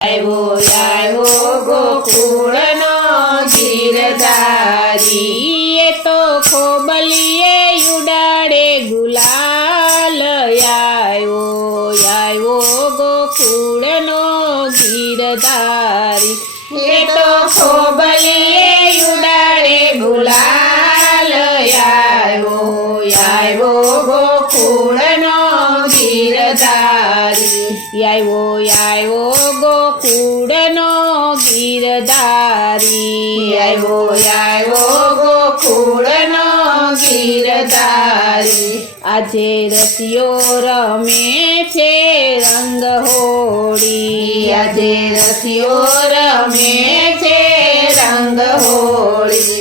આવ્યો આવ્યો ગોકુળનો ગીરધારી, એ તો ખોબલીએ ઉડાડે ગુલાલ. આવ્યો આવ્યો ગોકુળનો ગીરધારી, એ તો ખોબલીએ ઉડાડે ગુલાલ. આવ્યો આવ્યો ગોકુળનો ગીરધારી, આવ્યો આવ્યો ગોકુળનો ગીરધારી, આવ્યો આવ્યો ગોકુળનો ગીરધારી. આજે રસિયો રમે છે રંગ હોળી, આજે રસિયો રમે છે રંગ હોળી.